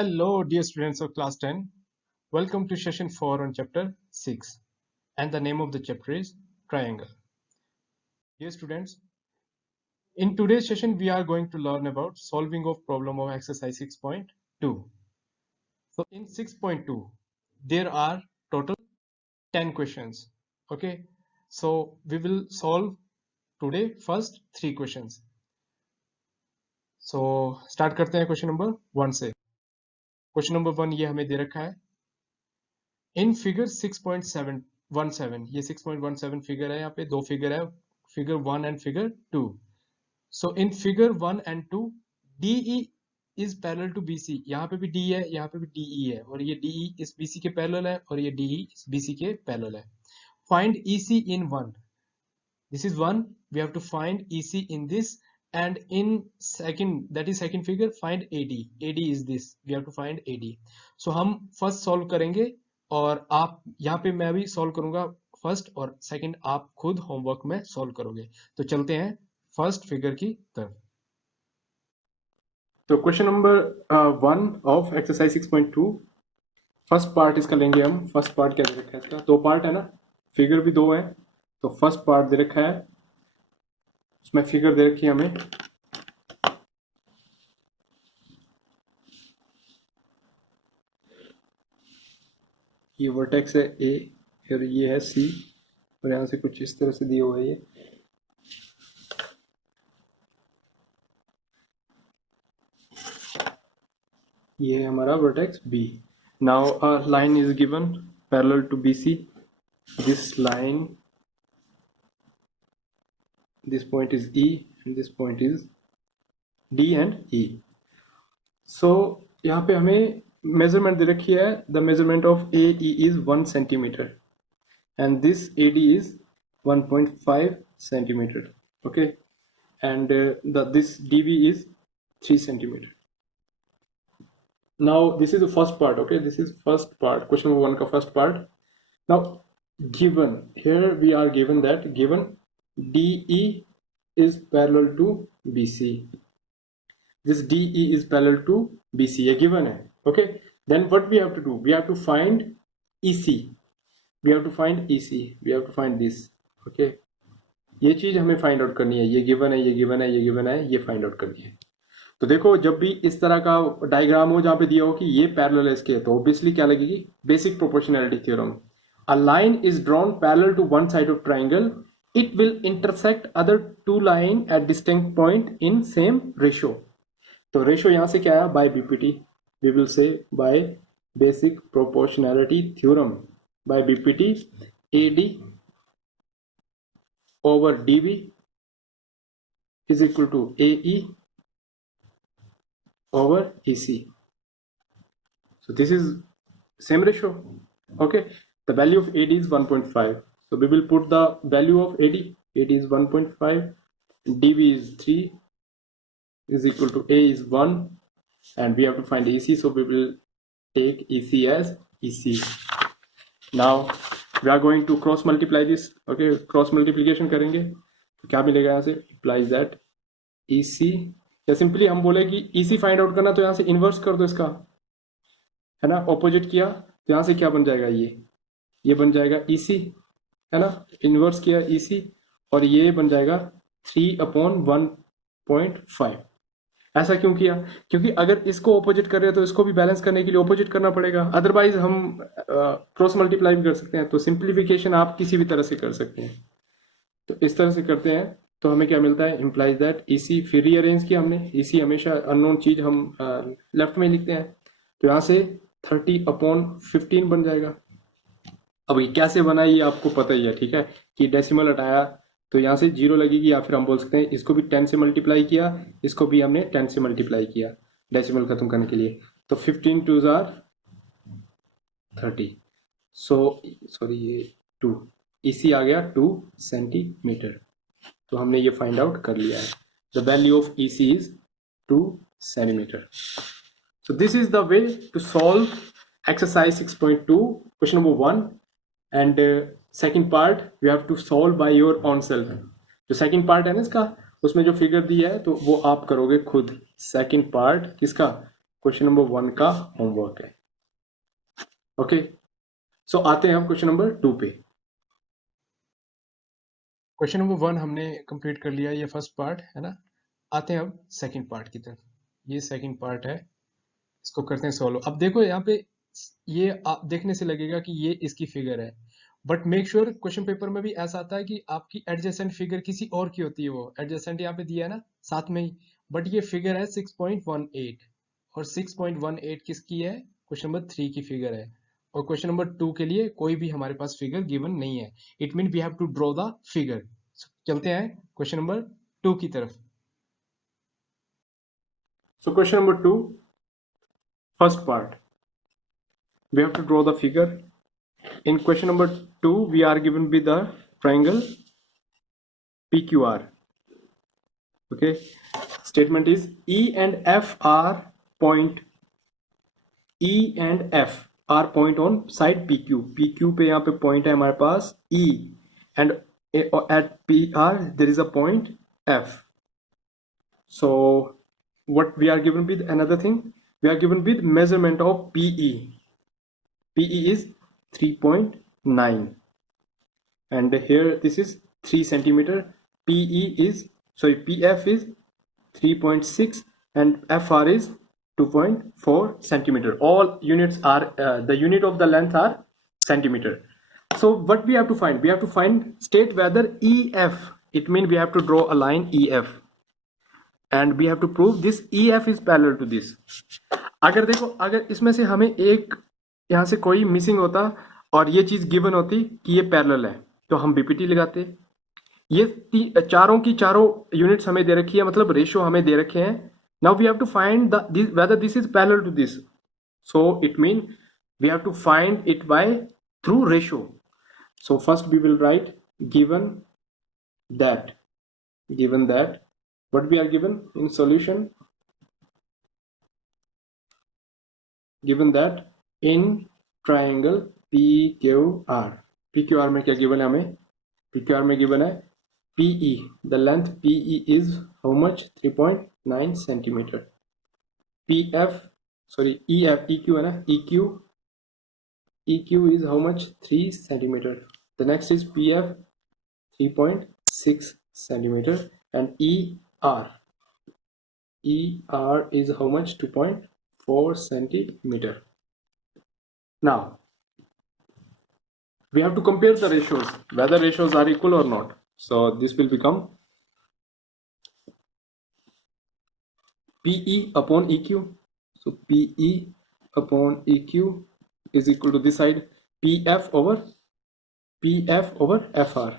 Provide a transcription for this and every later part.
Hello, dear students of class 10. Welcome to session 4 on chapter 6. And the name of the chapter is triangle. Dear students, in today's session, we are going to learn about solving of problem of exercise 6.2. So in 6.2, there are total 10 questions. Okay. So we will solve today first 3 questions. So start करते हैं question number 1 से. Question number 1 ये हमें दे रखा है. In figure 6.717 ये 6.17 figure है. यहाँ पे दो फिगर है, figure 1 and figure 2. So in figure 1 and 2 DE is parallel to BC. यहाँ पे भी D है, यहाँ पे भी DE है, और ये DE इस BC के पैरेलल है और ये DE इस BC के पैरेलल है. Find EC in 1. This is 1. We have to find EC in this, and in second, that is second figure, find AD. AD is this. We have to find AD. So हम first solve करेंगे और आप यहाँ पे मैं भी solve करूंगा first और second आप खुद homework में solve करोगे. तो चलते हैं first figure की तरफ. तो question number 1 of exercise 6.2 first part इसका लेंगे हम. first part क्या दे रखा है इसका? दो part है ना, figure भी दो है. तो first part दे रखा है, उसमें फिगर दे रखी है हमें. ये वर्टेक्स है A और ये है C और यहाँ से कुछ इस तरह से दिया हुआ है. ये है हमारा vertex B. Now a line is given parallel to BC. This line, this point is E and this point is D and E. So यहाँ पे हमें measurement दे रखी है. The measurement of AE is 1 centimeter and this AD is 1.5 centimeter. Okay, and this DB is 3 centimeter. Now this is the first part. Okay, this is first part. Question number 1 का first part. Now given here we are given that DE is parallel to BC. This DE is parallel to BC. ये given है. Okay. Then what we have to do? We have to find EC. We have to find EC. We have to find this. Okay. ये चीज हमें find out करनी है. ये given है, ये given है, ये given है, ये find out करनी है. तो देखो, जब भी इस तरह का डायग्राम हो जहाँ पे दिया हो कि ये पैरेलल है इसके, तो ऑब्वियसली क्या लगेगी? Basic proportionality theorem. A line is drawn parallel to one side of triangle. It will intersect other two line at distinct point in same ratio. तो ratio यहाँ से क्या है? By BPT. We will say by basic proportionality theorem. By BPT, AD over DB is equal to AE over EC. So this is same ratio. Okay. The value of AD is 1.5. So we will put the value of AD. AD is 1.5. DB is 3 is equal to A is 1. And we have to find EC. So we will take EC as EC. Now we are going to cross multiply this. Okay, cross multiplication करेंगे. तो क्या मिलेगा यहाँ से? Implies that EC, या simply हम बोले कि EC फाइंड आउट करना, तो यहाँ से इनवर्स कर दो इसका, है ना. ऑपोजिट किया तो यहाँ से क्या बन जाएगा? ये बन जाएगा EC, है ना. इनवर्स किया EC और ये बन जाएगा 3/1.5. ऐसा क्यों किया? क्योंकि अगर इसको ऑपोजिट कर रहे हैं तो इसको भी बैलेंस करने के लिए ऑपोजिट करना पड़ेगा. अदरवाइज हम क्रॉस मल्टीप्लाई भी कर सकते हैं. तो सिंप्लीफिकेशन आप किसी भी तरह से कर सकते हैं. तो इस तरह से करते हैं तो हमें क्या मिलता है? इम्प्लाइज दैट EC, फिर रीअरेंज किया हमने. EC हमेशा अननोन चीज हम लेफ्ट में लिखते हैं. तो यहाँ से 30/15 बन जाएगा. अब ये कैसे बना ये आपको पता ही है, ठीक है, कि डेसिमल हटाया तो यहाँ से 0 लगेगी, या फिर हम बोल सकते हैं इसको भी 10 से मल्टीप्लाई किया, इसको भी हमने 10 से मल्टीप्लाई किया डेसिमल खत्म करने के लिए. तो 15 2s are 30. सॉरी ये 2, EC आ गया 2 सेंटीमीटर. तो हमने ये फाइंड आउट कर लिया है. The value of EC is 2 centimetre. So this is the way to solve exercise 6.2 question number 1. And second part you have to solve by your own self. जो second part है ना इसका, उसमें जो figure दी है तो वो आप करोगे खुद. second part किसका? क्वेश्चन नंबर 1 का होमवर्क है। ओके, सो आते हैं हम क्वेश्चन नंबर 2 पे। क्वेश्चन नंबर 1 हमने कंप्लीट कर लिया, ये फर्स्ट पार्ट है ना। आते हैं अब सेकंड पार्ट की तरफ। ये सेकंड पार्ट है, इसको करते हैं सॉल्व। अब देखो यहाँ पे ये आप देखने से लगेगा कि ये इसकी फिगर है, but make sure question paper में भी ऐसा आता है कि आपकी एडजेसेंट फिगर किसी और की होती है। वो एडजेसेंट यहाँ पे दिया है ना साथ में ही, बट ये फिगर है 6.18 और 6.18 किसकी है? क्वेश्चन नंबर 3 की फिगर है। और क्वेश्चन नंबर 2 के लिए कोई भी हमारे पास फिगर गिवन नहीं है। It mean we have to draw the figure. चलते हैं क्वेश्चन नंबर 2 की तरफ। So question number 2, first part, we have to draw the figure. In question number 2 we are given with the triangle PQR. Okay, statement is E and F are point, E and F are point on side PQ. PQ पे यहाँ पे point है हमारे पास E, and at PR there is a point F. So what we are given with, another thing, we are given with measurement of PE. PE is 3.9, and here this is 3 centimeter. PE is, sorry, PF is 3.6 and FR is 2.4 centimeter. All units are the unit of the length are centimeter. So what we have to find, we have to find state whether EF, it means we have to draw a line EF and we have to prove this EF is parallel to this. अगर देखो, अगर इसमें से हमें एक यहाँ से कोई मिसिंग होता और ये चीज गिवन होती कि ये पैरेलल है, तो हम बीपीटी लगाते। ये चारों की चारों यूनिट्स हमें दे रखी है, मतलब रेशियो हमें दे रखे हैं। Now we have to find whether this is parallel to this, so it mean we have to find it by through ratio. So first we will write given that what we are given in solution, given that in triangle PQR, PQR में क्या given है हमें? PQR में given है PE, the length PE is how much? 3.9 centimeter. PF, sorry, EF, EQ है ना, EQ is how much? 3 centimeter. The next is PF, 3.6 centimeter, and ER is how much? 2.4 centimeter. Now we have to compare the ratios, whether ratios are equal or not. So this will become PE upon EQ. So PE upon EQ is equal to this side, PF over FR.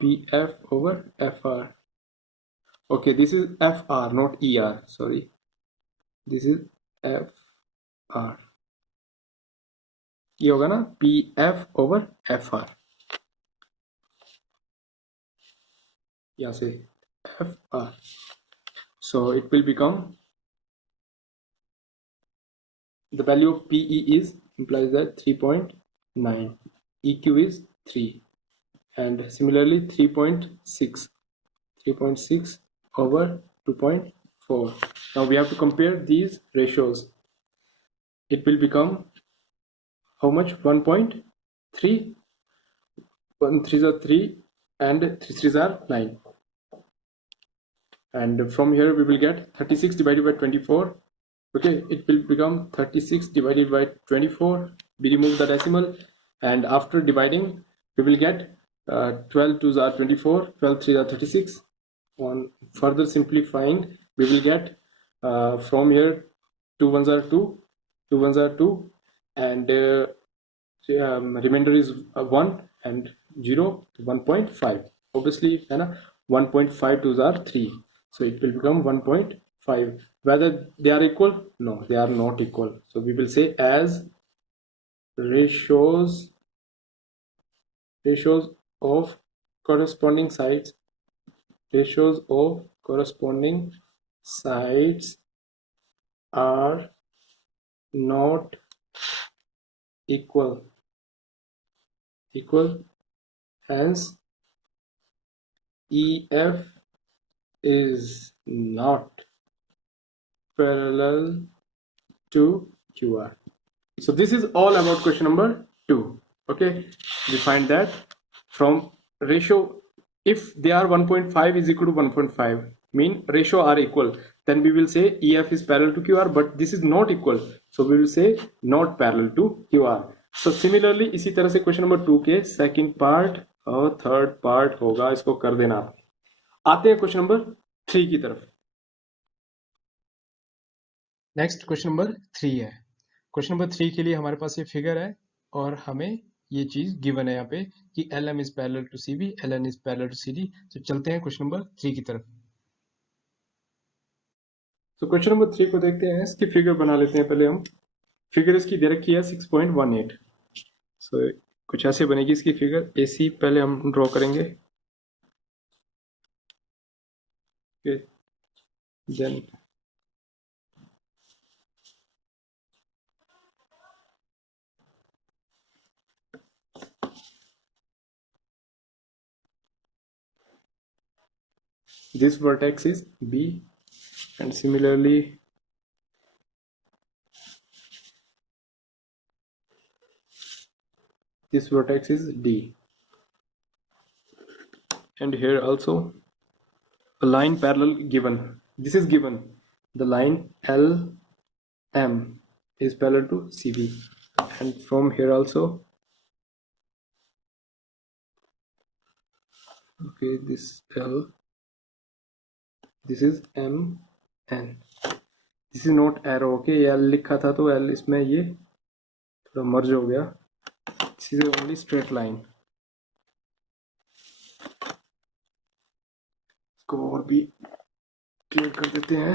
PF over FR. Okay, this is FR, not ER. Sorry, this is FR. ये होगा ना PF over FR, यहाँ से FR. So it will become, the value of PE is, implies that 3.9, EQ is 3, and similarly 3.6 over 2.4. Now we have to compare these ratios. It will become how much? 1.3. 1 3s are 3 and 3 3s are 9, and from here we will get 36 divided by 24. Okay, it will become 36 divided by 24. We remove the decimal, and after dividing we will get 12 2s are 24, 12 3s are 36. On further simplifying we will get from here 2 1s are 2, 2 1s are 2, and remainder is 1 and 0, 1.5. Obviously है ना, 1.5 2s are 3, so it will become 1.5. Whether they are equal? No, they are not equal. So we will say as ratios of corresponding sides, ratios of corresponding sides are not equal, hence EF is not parallel to QR. So this is all about question number 2. Okay, we find that from ratio, if they are 1.5 is equal to 1.5, mean ratio are equal, then we will say EF is parallel to QR, but this is not equal, so we will say not parallel to QR. So similarly इसी तरह से question number 2 के second part और third part होगा, इसको कर देना आप। आते हैं क्वेश्चन नंबर 3 की तरफ। नेक्स्ट क्वेश्चन नंबर 3 है। क्वेश्चन नंबर 3 के लिए हमारे पास ये फिगर है और हमें ये चीज गिवन है यहाँ पे कि LM is parallel to CB, LN is parallel to CD। तो चलते हैं क्वेश्चन नंबर 3 की तरफ। तो क्वेश्चन नंबर 3 को देखते हैं, इसकी फिगर बना लेते हैं पहले हम। फिगर इसकी दे रखी है 6.18। सो कुछ ऐसे बनेगी इसकी फिगर। AC पहले हम ड्रॉ करेंगे, then this vertex is B, and similarly this vertex is D, and here also a line parallel given. This is given, the line LM is parallel to CB, and from here also, okay, this L, this is MN, this is not arrow, okay, L लिखा था तो L इसमें ये थोड़ा मर्ज हो गया। This is only straight line। इसको और भी क्लियर कर देते हैं।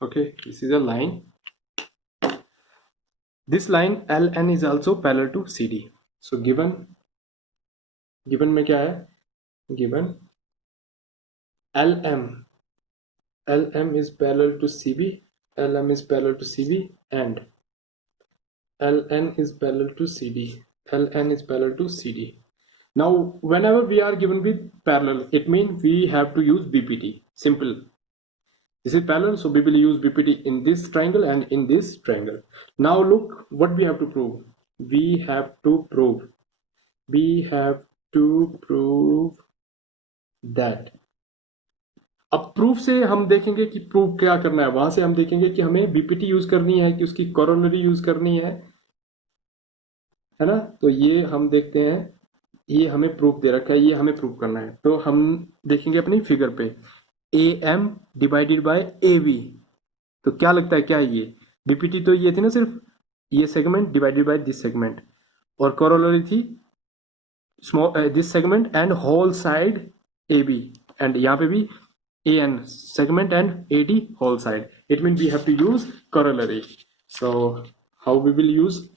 Okay, this is a line. This line LN is also parallel to CD. So given में क्या है? Given LM is parallel to CB, LM is parallel to CB, and LN is parallel to CD. LN is parallel to CD. Now, whenever we are given with parallel, it means we have to use BPT. Simple. This is parallel, so we will use BPT in this triangle and in this triangle. Now look what we have to prove. We have to prove that. अब proof से हम देखेंगे कि proof क्या करना है, वहां से हम देखेंगे कि हमें बीपीटी यूज करनी है कि उसकी कोरोलरी यूज करनी है ना। तो ये हम देखते हैं, ये हमें प्रूफ दे रखा है, ये हमें प्रूफ करना है। तो हम देखेंगे अपनी फिगर पे AM डिवाइडेड बाय AB। तो क्या लगता है, क्या है ये बीपीटी? तो ये थी ना सिर्फ ये segment divided by this segment, और कोरोलरी थी small this segment and whole side AB, and यहाँ पे भी AN segment and AD whole side. It means we have to use corollary. So how we will use?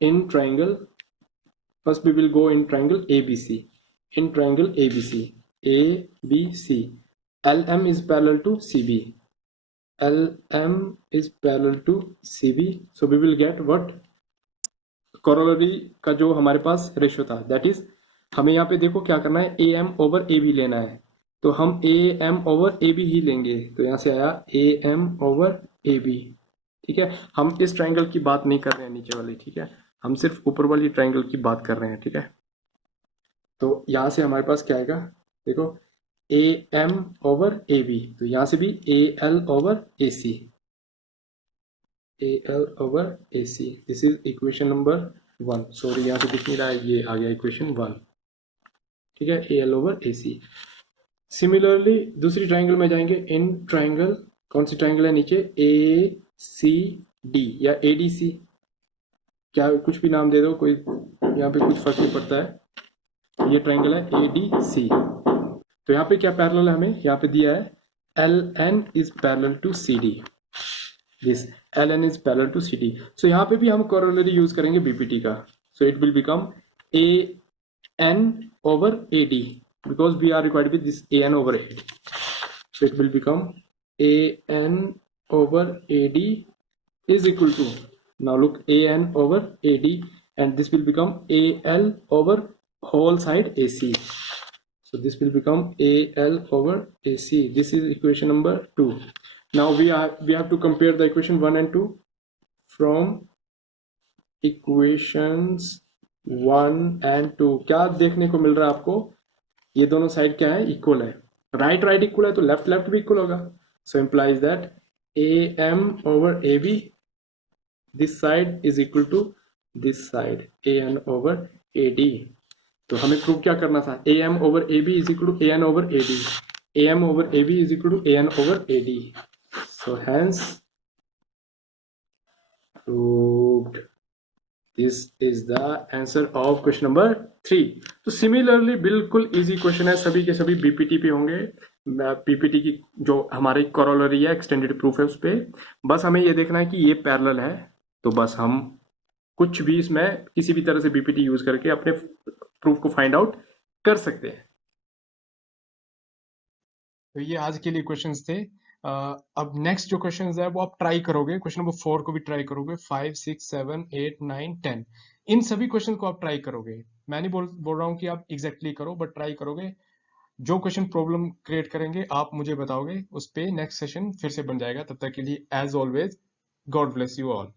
In triangle, first we will go in triangle ABC. In triangle ABC, LM is parallel to CB. LM is parallel to CB. So we will get what? Corollary का जो हमारे पास ratio था, that is हमें यहाँ पे देखो क्या करना है, AM over AB लेना है। तो हम AM ओवर AB ही लेंगे। तो यहाँ से आया AM ओवर AB। ठीक है, हम इस ट्राइंगल की बात नहीं कर रहे हैं नीचे वाली, ठीक है, हम सिर्फ ऊपर वाली ट्राइंगल की बात कर रहे हैं। ठीक है, तो यहाँ से हमारे पास क्या आएगा, देखो AM ओवर AB, तो यहाँ से भी AL over AC, AL over AC। This is equation number 1। Sorry यहाँ से दिख नहीं रहा है, ये आ गया इक्वेशन 1। ठीक है, AL ओवर AC। सिमिलरली दूसरी ट्राइंगल में जाएंगे, इन ट्राइंगल, कौन सी ट्राइंगल है नीचे, ACD या ADC, क्या कुछ भी नाम दे दो, कोई यहाँ पे कुछ फर्क नहीं पड़ता है। ये ट्राइंगल है ADC। तो यहाँ पे क्या पैरेलल है, हमें यहाँ पे दिया है LN is parallel to CD। This LN is parallel to CD। So यहाँ पे भी हम कोरोलरी यूज करेंगे BPT का। So it will become AN over AD, because we are required with this AN over AD. So it will become AN over AD is equal to, now look, AN over AD, and this will become AL over whole side AC. So this will become AL over AC. This is equation number 2. Now we have to compare the equation 1 and 2 from equations 1 and 2. क्या देखने को मिल रहा है आपको? ये दोनों side क्या है? इक्वल है. राइट राइट इक्वल है तो लेफ्ट लेफ्ट भी इक्वल होगा. So implies that AM over AB, this side is equal to this side, AN over AD. तो हमें प्रूव क्या करना था? AM over AB is equal to AN over AD. AM over AB is equal to AN over AD. So hence proved. This is the answer of question number 3. तो similarly बिल्कुल easy question है, सभी के सभी BPT पे होंगे. PPT की जो हमारी कोरोलरी है, एक्सटेंडेड प्रूफ है, उस पे बस हमें ये देखना है कि ये पैरेलल है. तो बस हम कुछ भी इसमें किसी भी तरह से बीपीटी यूज करके अपने प्रूफ को फाइंड आउट कर सकते हैं. तो ये आज के लिए क्वेश्चंस थे. अब नेक्स्ट जो क्वेश्चंस है वो आप ट्राई करोगे. क्वेश्चन नंबर 4 को भी ट्राई करोगे, 5, 6, 7, 8, 9, 10. इन सभी क्वेश्चन को आप ट्राई करोगे. मैं नहीं बोल रहा हूँ कि आप एग्जैक्टली करो, बट ट्राई करोगे. जो क्वेश्चन प्रॉब्लम क्रिएट करेंगे आप मुझे बताओगे, उस पे नेक्स्ट सेशन फिर से बन जाएगा. तब तक के लिए as always, God bless you all.